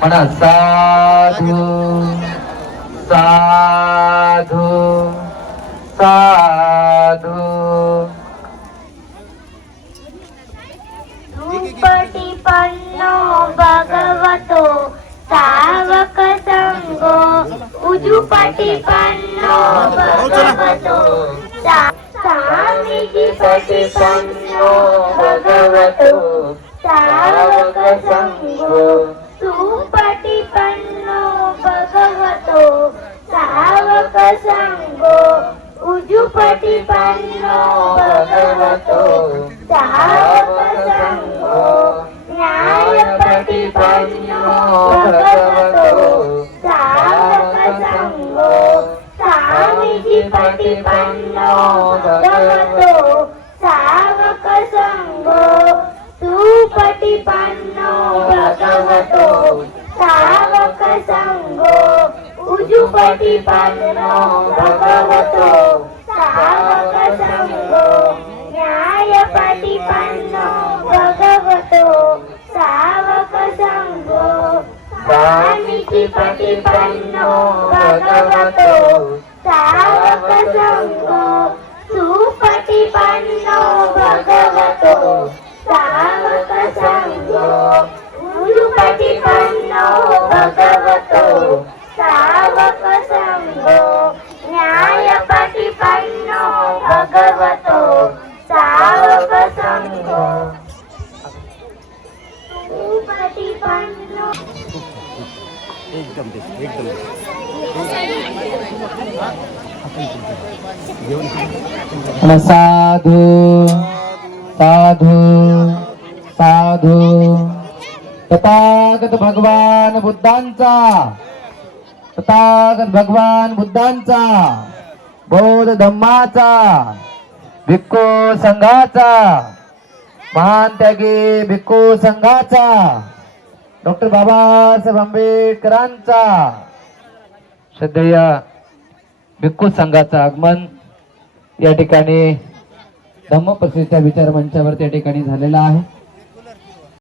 म्हणा साधू साधू साधू. धूपदीपन्नो भगवतो सावक संगो उजुपदीपन्नो भगवतो स्वामीजी पदीपन्नो भगवतो सावक संगो सुपदीपन्नो भगवतो सावक संगो उजुपदीपन्नो भगवतो सावक संगो न्यायपदीपन्नो भगवतो सावक संगो स्वामीजी पदीपन्नो भगवतो सावक संगो सुपदीपन्नो भगवतो सावक संगो उजुपदीपन्नो भगवतो सावक संगो न्यायपदीपन्नो भगवतो सावक संगो स्वामीजी पदीपन्नो भगवतो सावक संगो सुपदीपन्नो भगवतो सावक संगो उजुपदीपन्नो भगवतो सावक संगो न्यायपदीपन्नो भगवतो सावक संगो सुपदीपन्नो. एकदम साधू साधू साधू. तथागत भगवान बुद्धांचा तथागत भगवान बुद्धांचा बौद्ध धम्माचा भिक्खू संघाचा महान त्यागी भिक्खू संघाचा डॉक्टर बाबासाहेब आंबेडकरांचा श्रद्धेय भिक्खू संघाचं आगमन या ठिकाणी धम्मप्रसिद्धीच्या विचार मंचावर त्या ठिकाणी झालेला आहे.